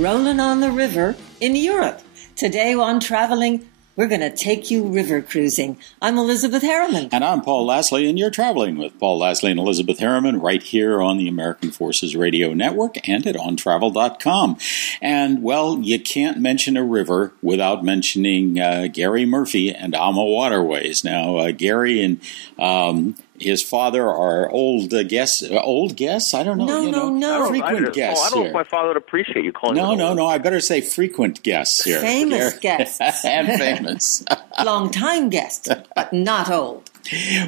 rolling on the river in Europe. Today on Traveling, we're going to take you river cruising. I'm Elizabeth Harryman. And I'm Paul Lasley, and you're traveling with Paul Lasley and Elizabeth Harryman right here on the American Forces Radio Network and at ontravel.com. And, well, you can't mention a river without mentioning Gary Murphy and AmaWaterways. Now, Gary and his father are old guests. Old guests? I don't know. No. Frequent guests. I don't know if my father would appreciate you calling him. No. I better say frequent guests here. Famous guests. And famous. Long-time guests, but not old.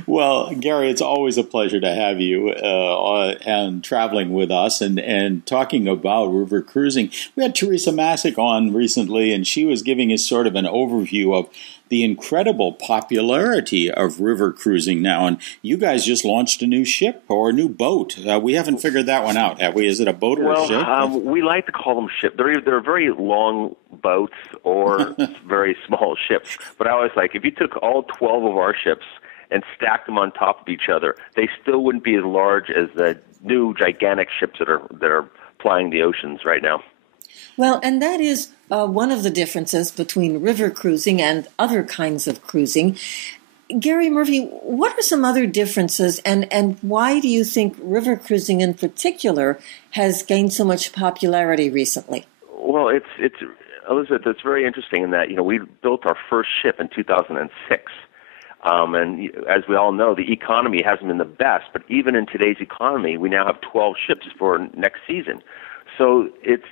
Well, Gary, it's always a pleasure to have you and traveling with us and talking about river cruising. We had Teresa Masick on recently, and she was giving us sort of an overview of the incredible popularity of river cruising now. And you guys just launched a new ship or a new boat. We haven't figured that one out, have we? Is it a boat or a ship? We like to call them ships. They're very long boats or very small ships. But I always like, if you took all 12 of our ships and stacked them on top of each other, they still wouldn't be as large as the new gigantic ships that are plying the oceans right now. Well, and that is one of the differences between river cruising and other kinds of cruising. Gary Murphy, what are some other differences, and why do you think river cruising in particular has gained so much popularity recently? Well, it's Elizabeth, it's very interesting in that, we built our first ship in 2006. And as we all know, the economy hasn't been the best, but even in today's economy, we now have 12 ships for next season. So it's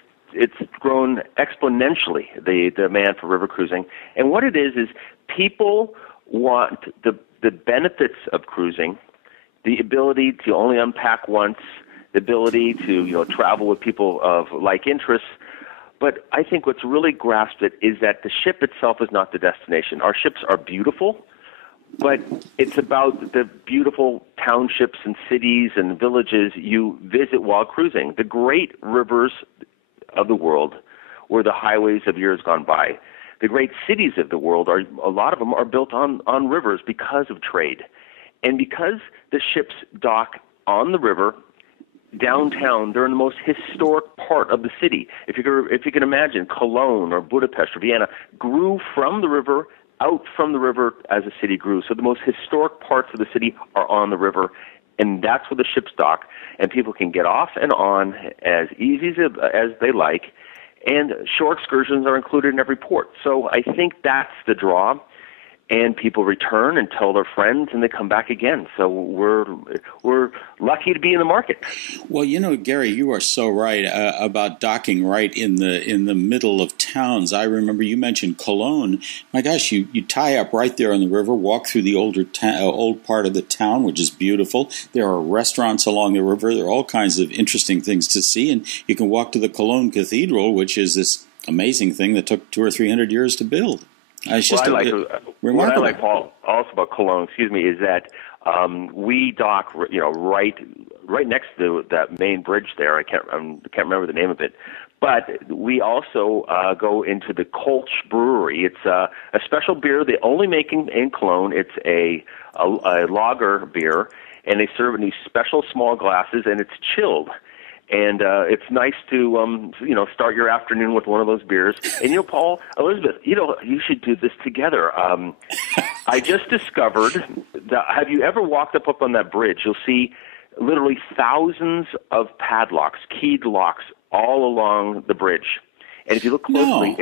grown exponentially, the demand for river cruising. And what it is people want the benefits of cruising, the ability to only unpack once, the ability to travel with people of like interests. But I think what's really grasped it is that the ship itself is not the destination. Our ships are beautiful, but it's about the beautiful townships and cities and villages you visit while cruising. The great rivers of the world were the highways of years gone by. The great cities of the world, a lot of them are built on rivers because of trade. And because the ships dock on the river, downtown, they're in the most historic part of the city. If you can imagine, Cologne or Budapest or Vienna grew from the river, out from the river as the city grew. So the most historic parts of the city are on the river, and that's where the ships dock, and people can get off and on as easy as they like, and shore excursions are included in every port. So I think that's the draw, and people return and tell their friends, and they come back again. So we're lucky to be in the market. Well, Gary, you are so right about docking right in the middle of towns. I remember you mentioned Cologne. My gosh, you tie up right there on the river, walk through the old part of the town, which is beautiful. There are restaurants along the river. There are all kinds of interesting things to see, and you can walk to the Cologne Cathedral, which is this amazing thing that took 200 or 300 years to build. What I like, Paul, also about Cologne, is that we dock, right next to that main bridge there. I can't remember the name of it, but we also go into the Kolsch Brewery. It's a special beer they only make in Cologne. It's a lager beer, and they serve it in these special small glasses, and it's chilled. And it's nice to, start your afternoon with one of those beers. And, Paul, Elizabeth, you should do this together. I just discovered that, have you ever walked up on that bridge? You'll see literally thousands of padlocks, keyed locks, all along the bridge. And if you look closely,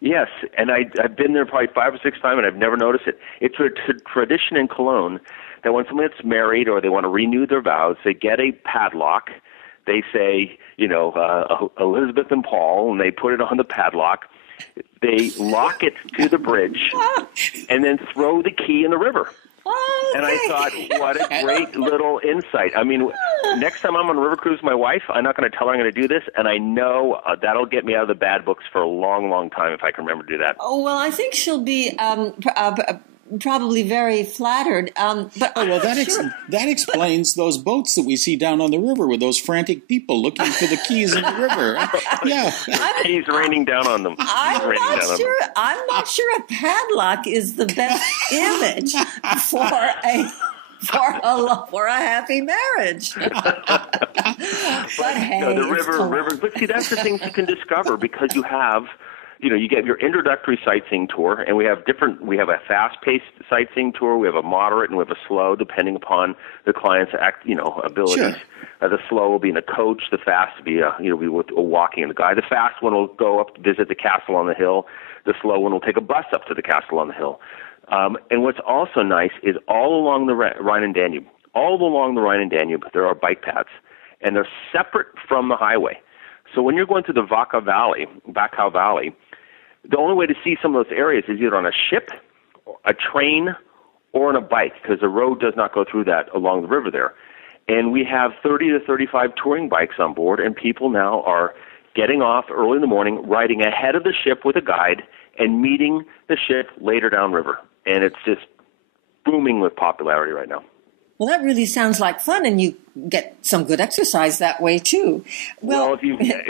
yes, and I've been there probably 5 or 6 times, and I've never noticed it. It's a tradition in Cologne that when someone gets married or they want to renew their vows, they get a padlock. They say, Elizabeth and Paul, and they put it on the padlock. They lock it to the bridge and then throw the key in the river. Okay. And I thought, what a great little insight. I mean, next time I'm on a river cruise with my wife, I'm not going to tell her I'm going to do this, and I know that'll get me out of the bad books for a long, long time if I can remember to do that. Oh, well, I think she'll be probably very flattered. That explains those boats that we see down on the river with those frantic people looking for the keys in the river. Yeah, keys raining down on them. I'm not sure a padlock is the best image for a happy marriage. But hey, no, the river. But see, that's the things you can discover because you have, you get your introductory sightseeing tour, and we have a fast-paced sightseeing tour, we have a moderate, and we have a slow, depending upon the client's abilities. Sure. The slow will be in a coach. The fast will be, be with a walking and a guide. The fast one will go up, visit the castle on the hill. The slow one will take a bus up to the castle on the hill. And what's also nice is all along the Rhine and Danube. All along the Rhine and Danube, there are bike paths, and they're separate from the highway. So when you're going through the Wachau Valley, the only way to see some of those areas is either on a ship, a train, or on a bike, because the road does not go through that along the river there. And we have 30 to 35 touring bikes on board, and people now are getting off early in the morning, riding ahead of the ship with a guide, and meeting the ship later downriver. And it's just booming with popularity right now. Well, that really sounds like fun, and you get some good exercise that way too. Well, if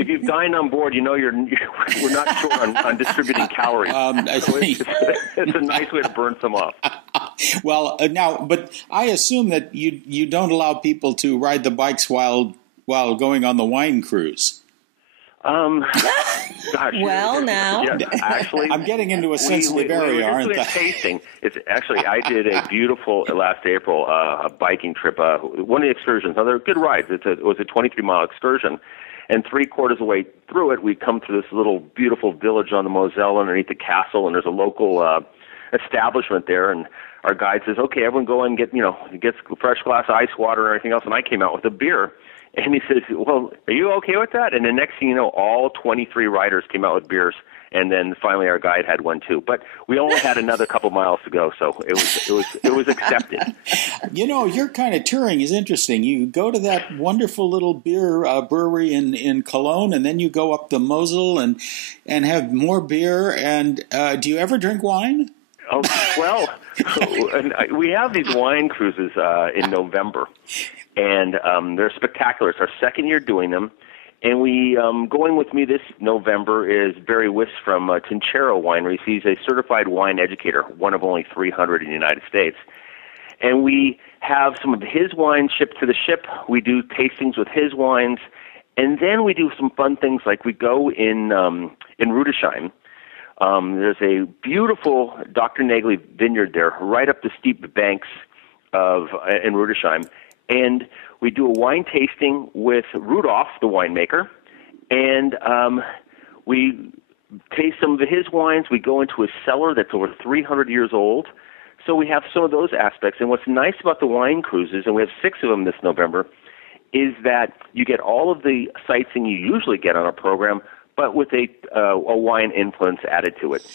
you've dined on board, we're not short on distributing calories. It's a nice way to burn some off. Well, but I assume that you don't allow people to ride the bikes while going on the wine cruise. Gosh, well, now, actually, I'm getting into a sensitive area, aren't I? Tasting. It's actually, I did a beautiful last April a biking trip. One of the excursions. Now they're good rides. It was a 23-mile excursion, and 3/4 of the way through it, we come to this little beautiful village on the Moselle underneath the castle, and there's a local establishment there, and our guide says, "Okay, everyone go and get a fresh glass of ice water and everything else," and I came out with a beer. And he says, "Well, are you okay with that?" And the next thing you know, all 23 riders came out with beers, and then finally our guide had one too. But we only had another couple miles to go, so it was accepted. Your kind of touring is interesting. You go to that wonderful little beer brewery in Cologne, and then you go up the Mosel and have more beer. And do you ever drink wine? Oh, well, we have these wine cruises in November. And they're spectacular. It's our second year doing them. And going with me this November is Barry Wiss from Tinchero Wineries. He's a certified wine educator, one of only 300 in the United States. And we have some of his wines shipped to the ship. We do tastings with his wines. And then we do some fun things like we go in Rudesheim. There's a beautiful Dr. Nagley vineyard there, right up the steep banks in Rudesheim. And we do a wine tasting with Rudolph, the winemaker, and we taste some of his wines. We go into a cellar that's over 300 years old. So we have some of those aspects. And what's nice about the wine cruises, and we have 6 of them this November, is that you get all of the sightseeing you usually get on a program, but with a wine influence added to it.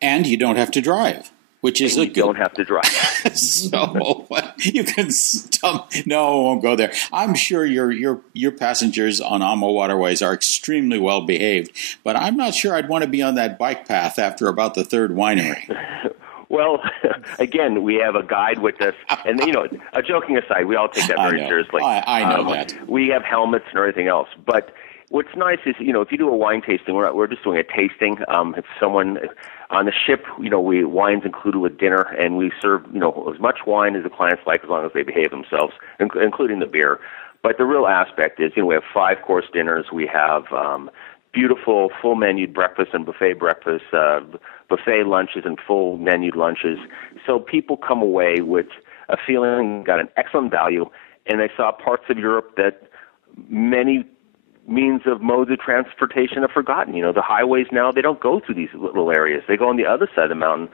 And you don't have to drive. Which is you don't have to drive. So you can stop. No, I won't go there. I'm sure your passengers on AmaWaterways are extremely well behaved, but I'm not sure I'd want to be on that bike path after about the 3rd winery. Well, again, we have a guide with us, and joking aside, we all take that very seriously. I know that. We have helmets and everything else, but what's nice is, if you do a wine tasting, we're just doing a tasting. If someone on the ship, wine's included with dinner, and we serve, as much wine as the clients like, as long as they behave themselves, including the beer. But the real aspect is, we have 5-course dinners. We have beautiful full-menued breakfast and buffet breakfast, buffet lunches and full-menued lunches. So people come away with a feeling, got an excellent value, and they saw parts of Europe that many means of modes of transportation have forgotten. The highways now, they don't go through these little areas. They go on the other side of the mountain.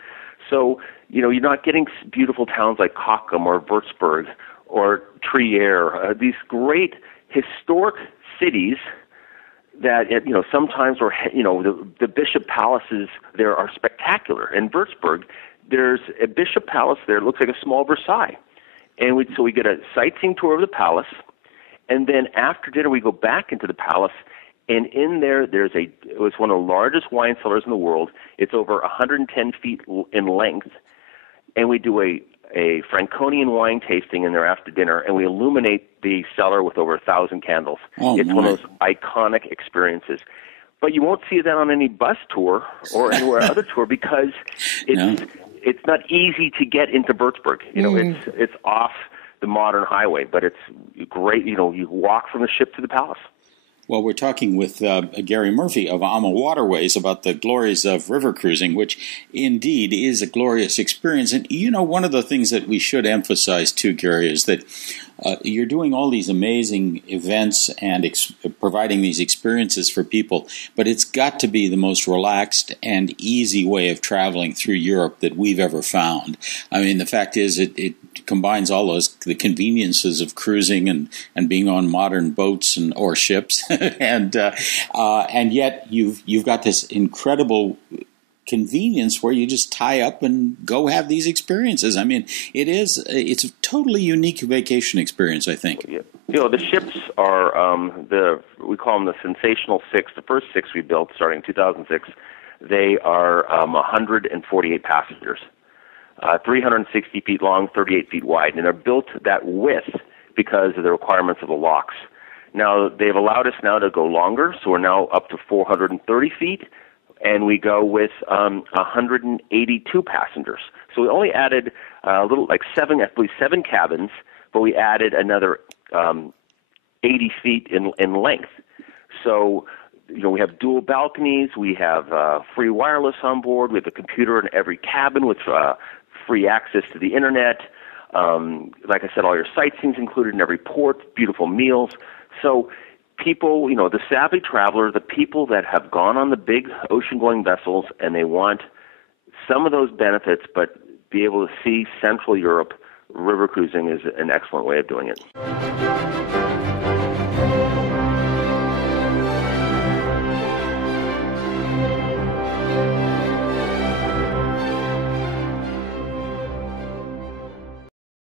So, you're not getting beautiful towns like Cochem or Würzburg or Trier, these great historic cities that, sometimes are, the Bishop Palaces there are spectacular. In Würzburg, there's a Bishop Palace there. It looks like a small Versailles. And so we get a sightseeing tour of the palace. And then after dinner, we go back into the palace, and in there, it was one of the largest wine cellars in the world. It's over 110 feet in length, and we do a Franconian wine tasting in there after dinner, and we illuminate the cellar with over 1,000 candles. It's one of those iconic experiences. But you won't see that on any bus tour or anywhere other tour because it's not easy to get into Würzburg. It's off the modern highway, but it's great. You walk from the ship to the palace. Well, we're talking with Gary Murphy of AmaWaterways about the glories of river cruising, which indeed is a glorious experience. And, you know, one of the things that we should emphasize, too, Gary, is that you're doing all these amazing events and providing these experiences for people, but it's got to be the most relaxed and easy way of traveling through Europe that we've ever found. I mean, the fact is it combines all the conveniences of cruising and being on modern boats or ships, and yet you've got this incredible convenience where you just tie up and go have these experiences. I mean, it's a totally unique vacation experience, I think. You know, the ships are we call them the Sensational Six. The first six we built starting in 2006, they are 148 passengers, 360 feet long, 38 feet wide, and they're built that width because of the requirements of the locks. Now, they've allowed us now to go longer, so we're now up to 430 feet, and we go with 182 passengers. So we only added a little, like seven cabins, but we added another 80 feet in length. So, you know, we have dual balconies, we have free wireless on board, we have a computer in every cabin with free access to the internet. Like I said, all your sightseeing's included in every port, beautiful meals. So people, you know, the savvy traveler, the people that have gone on the big ocean-going vessels and they want some of those benefits but be able to see Central Europe, river cruising is an excellent way of doing it.